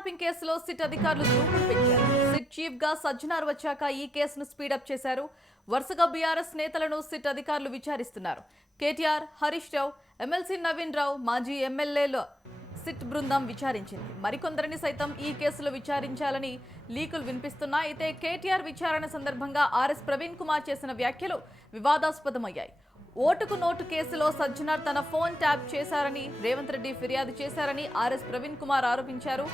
Tapping కేసులో SIT అధికారులు దూకుడు పెంచారు. సిట్ చీఫ్ గా సజ్జనార్ వచ్చాక ఈ కేసును స్పీడప్ చేశారు. వరుసగా బీఆర్ఎస్ నేతలను సిట్ అధికారులు విచారిస్తున్నారు. కేటీఆర్, హరీష్ రావు, ఎమ్మెల్సీ నవీన్ రావు, మాజీ ఎమ్మెల్యేలు సిట్ బృందం విచారించింది. మరికొందరిని సైతం ఈ కేసులో విచారించాలని లీకులు వినిపిస్తున్నాయి. అయితే కేటీఆర్ విచారణ సందర్భంగా ఆర్ఎస్ ప్రవీణ్ కుమార్ చేసిన వ్యాఖ్యలు వివాదాస్పదమయ్యాయి. ఓటుకు నోటు కేసులో సజ్జనార్ తన ఫోన్ ట్యాప్ చేశారని రేవంత్ రెడ్డి ఫిర్యాదు చేశారని ఆర్ఎస్ ప్రవీణ్ కుమార్ ఆరోపించారు.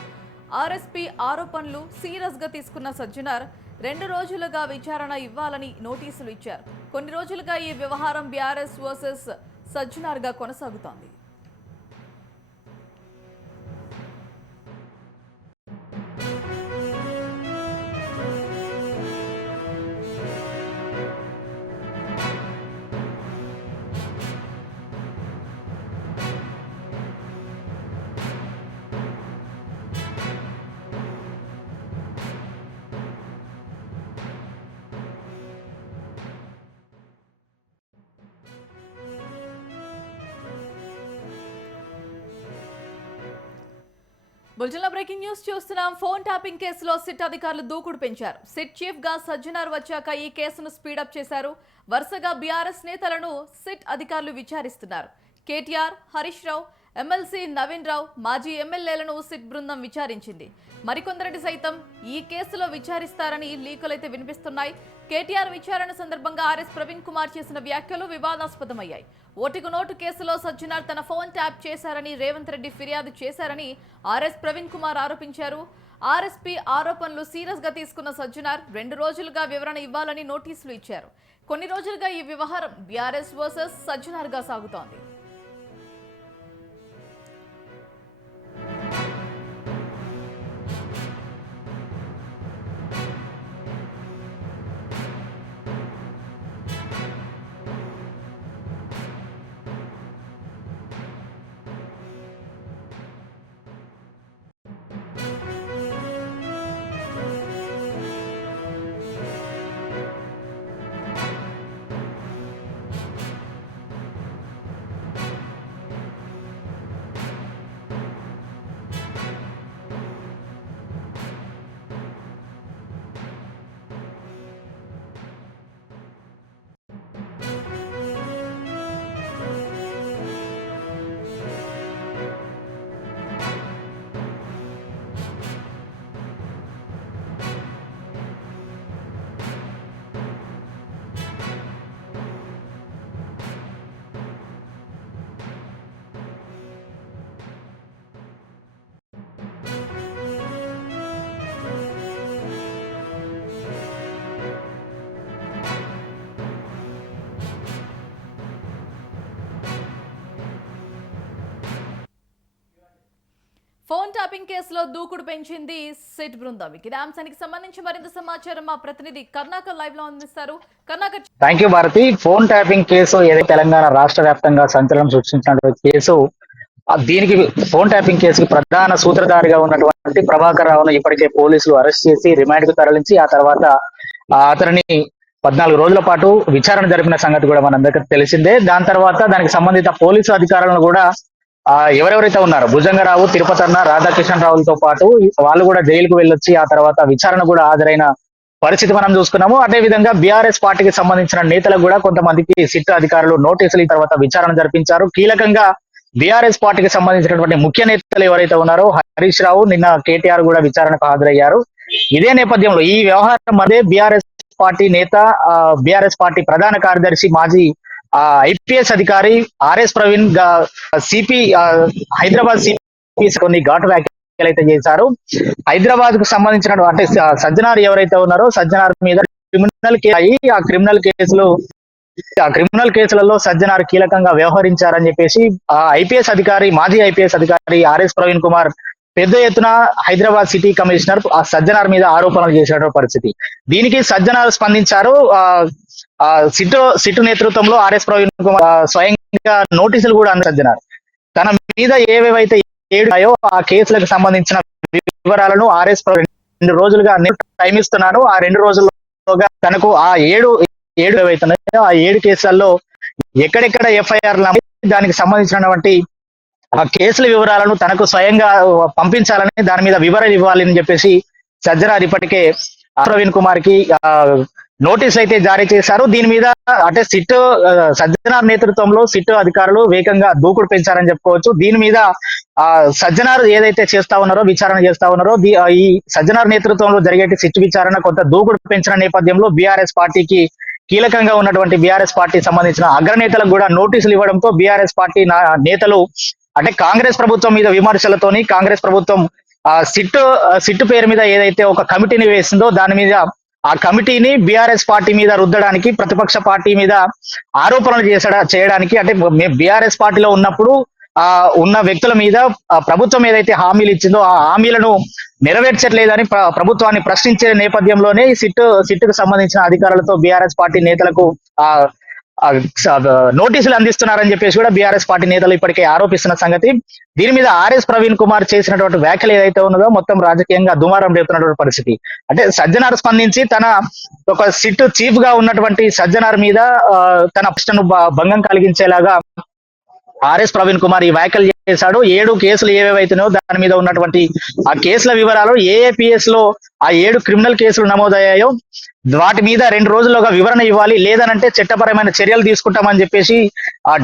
ఆర్ఎస్పీ ఆరోపణలు సీరియస్ గా తీసుకున్న సజ్జనార్ 2 రోజులుగా విచారణ ఇవ్వాలని నోటీసులు ఇచ్చారు. కొన్ని రోజులుగా ఈ వ్యవహారం బీఆర్ఎస్ వర్సెస్ సజ్జనార్ గా కొనసాగుతోంది. బులెటిన్లో బ్రేకింగ్ న్యూస్ చూస్తున్నాం. ఫోన్ ట్యాపింగ్ కేసులో సిట్ అధికారులు దూకుడు పెంచారు. సిట్ చీఫ్ గా సజ్జనార్ వచ్చాక ఈ కేసును స్పీడప్ చేశారు. వరుసగా బీఆర్ఎస్ నేతలను సిట్ అధికారులు విచారిస్తున్నారు. కేటీఆర్, హరీష్ రావు, ఎమ్మెల్సీ నవీన్ రావు, మాజీ ఎమ్మెల్యేలను సిట్ బృందం విచారించింది. మరికొందరిని సైతం ఈ కేసులో విచారిస్తారని లీకులైతే వినిపిస్తున్నాయి. కేటీఆర్ విచారణ సందర్భంగా ఆర్ఎస్ ప్రవీణ్ కుమార్ చేసిన వ్యాఖ్యలు వివాదాస్పదమయ్యాయి. ఓటుకు నోటు కేసులో సజ్జనార్ తన ఫోన్ ట్యాప్ చేశారని రేవంత్ రెడ్డి ఫిర్యాదు చేశారని ఆర్ఎస్ ప్రవీణ్ కుమార్ ఆరోపించారు. ఆర్ఎస్పీ ఆరోపణలు సీరియస్ గా తీసుకున్న సజ్జనార్ 2 రోజులుగా వివరణ ఇవ్వాలని నోటీసులు ఇచ్చారు. కొన్ని రోజులుగా ఈ వ్యవహారం బీఆర్ఎస్ వర్సెస్ సజ్జనార్ గా సాగుతోంది. ఫోన్ ట్యాపింగ్ కేసులో దూకుడు పెంచింది సిట్ బృందం. ఈ అంశానికి సంబంధించి మరింత సమాచారం మా ప్రతినిధి కర్ణాకర్ లైవ్ లో అందిస్తారు. Karnakar. Thank you Bharathi. Phone tapping case ఏదైతే తెలంగాణ రాష్ట్ర వ్యాప్తంగా సంచలనం సృష్టించినటువంటి కేసు, దీనికి ఫోన్ ట్యాపింగ్ కేసుకి ప్రధాన సూత్రధారిగా ఉన్నటువంటి ప్రభాకర్ రావును ఇప్పటికే పోలీసులు అరెస్ట్ చేసి రిమాండ్ కు తరలించి ఆ తర్వాత అతనిని 14 రోజుల పాటు విచారణ జరిపిన సంగతి కూడా మనందరికీ తెలిసిందే. దాని తర్వాత దానికి సంబంధిత పోలీసు అధికారులను కూడా ఎవరెవరైతే ఉన్నారో భుజంగరావు, తిరుపతన్న, రాధాకిషన్ రావులతో పాటు వాళ్ళు కూడా జైలుకు వెళ్ళొచ్చి ఆ తర్వాత విచారణ కూడా హాజరైన పరిస్థితి మనం చూసుకున్నాము. అదే విధంగా బీఆర్ఎస్ పార్టీకి సంబంధించిన నేతలకు కూడా కొంతమందికి సిట్ అధికారులు నోటీసులు ఈ తర్వాత విచారణ జరిపించారు. కీలకంగా బీఆర్ఎస్ పార్టీకి సంబంధించినటువంటి ముఖ్య నేతలు ఎవరైతే ఉన్నారో హరీష్ రావు, నిన్న కేటీఆర్ కూడా విచారణకు హాజరయ్యారు. ఇదే నేపథ్యంలో ఈ వ్యవహారం మధ్య బీఆర్ఎస్ పార్టీ నేత, బీఆర్ఎస్ పార్టీ ప్రధాన కార్యదర్శి, మాజీ ఐపీఎస్ అధికారి RS Praveen CP Hyderabad CP కొన్ని ఘాటు వ్యాఖ్యలు అయితే చేశారు. హైదరాబాద్ కు సంబంధించిన అంటే సజ్జనార్ ఎవరైతే ఉన్నారో సజ్జనార్ మీద క్రిమినల్ కేసు, ఆ క్రిమినల్ కేసులలో సజ్జనార్ కీలకంగా వ్యవహరించారని చెప్పేసి ఐపీఎస్ అధికారి, మాజీ ఐపీఎస్ అధికారి ఆర్ఎస్ ప్రవీణ్ కుమార్ పెద్ద ఎత్తున హైదరాబాద్ సిటీ కమిషనర్ సజ్జనార్ మీద ఆరోపణలు చేసిన పరిస్థితి. దీనికి సజ్జనార్ స్పందించారు. సిట్ నేతృత్వంలో ఆర్ఎస్ ప్రవీణ్ కుమార్ స్వయంగా నోటీసులు కూడా సజ్జనార్ తన మీద ఏవేవైతే 7 ఆ కేసులకు సంబంధించిన వివరాలను ఆర్ఎస్ ప్రవీణ్ 2 రోజులుగా టైం ఇస్తున్నాను, ఆ 2 రోజుల్లోగా తనకు ఆ 7 ఏవైతున్నాయో ఆ 7 కేసులలో ఎక్కడెక్కడ ఎఫ్ఐఆర్ దానికి సంబంధించినటువంటి ఆ కేసుల వివరాలను తనకు స్వయంగా పంపించాలని, దాని మీద వివరణ ఇవ్వాలని చెప్పేసి సజ్జనార్ ఇప్పటికే ప్రవీణ్ కుమార్ కి నోటీసులు అయితే జారీ చేశారు. దీని మీద అంటే సిట్ సజ్జనార్ నేతృత్వంలో సిట్ అధికారులు వేగంగా దూకుడు పెంచారని చెప్పుకోవచ్చు. దీని మీద సజ్జనార్ ఏదైతే చేస్తా ఉన్నారో, విచారణ చేస్తా ఉన్నారో, ఈ సజ్జనార్ నేతృత్వంలో జరిగే సిట్ విచారణ కొంత దూకుడు పెంచిన నేపథ్యంలో బీఆర్ఎస్ పార్టీకి కీలకంగా ఉన్నటువంటి బీఆర్ఎస్ పార్టీ సంబంధించిన అగ్రనేతలకు కూడా నోటీసులు ఇవ్వడంతో బీఆర్ఎస్ పార్టీ నేతలు అంటే కాంగ్రెస్ ప్రభుత్వం మీద విమర్శలతోని కాంగ్రెస్ ప్రభుత్వం సిట్ పేరు మీద ఏదైతే ఒక కమిటీని వేసిందో దాని మీద ఆ కమిటీని బీఆర్ఎస్ పార్టీ మీద రుద్దడానికి, ప్రతిపక్ష పార్టీ మీద ఆరోపణలు చేయడానికి, అంటే బీఆర్ఎస్ పార్టీలో ఉన్నప్పుడు ఉన్న వ్యక్తుల మీద ప్రభుత్వం ఏదైతే హామీలు ఇచ్చిందో ఆ హామీలను నెరవేర్చట్లేదని ప్రభుత్వాన్ని ప్రశ్నించే నేపథ్యంలోనే ఈ సిట్కు సంబంధించిన అధికారులతో బీఆర్ఎస్ పార్టీ నేతలకు ఆ నోటీసులు అందిస్తున్నారని చెప్పేసి కూడా బీఆర్ఎస్ పార్టీ నేతలు ఇప్పటికే ఆరోపిస్తున్న సంగతి. దీని మీద ఆర్ఎస్ ప్రవీణ్ కుమార్ చేసినటువంటి వ్యాఖ్యలు ఏదైతే ఉన్నదో మొత్తం రాజకీయంగా దుమారం రేపుతున్నటువంటి పరిస్థితి. అంటే సజ్జనార్ స్పందించి తన ఒక సిట్ చీఫ్ గా ఉన్నటువంటి సజ్జనార్ మీద తన ప్రశ్నను భంగం కలిగించేలాగా ఆర్ఎస్ ప్రవీణ్ కుమార్ ఈ వ్యాఖ్యలు చేశాడు. 7 కేసులు ఏవేవైతున్నాయో దాని మీద ఉన్నటువంటి ఆ కేసుల వివరాలు ఏఏపీఎస్ లో ఆ 7 క్రిమినల్ కేసులు నమోదయ్యాయో వాటి మీద 2 రోజుల్లోగా వివరణ ఇవ్వాలి, లేదనంటే చట్టపరమైన చర్యలు తీసుకుంటామని చెప్పేసి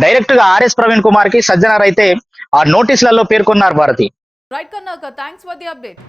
డైరెక్ట్ గా ఆర్ఎస్ ప్రవీణ్ కుమార్ కి సజ్జనార్ అయితే ఆ నోటీసులలో పేర్కొన్నారు. భారతి. రైట్ కన్నాక థ్యాంక్స్ ఫర్ ది అప్డేట్.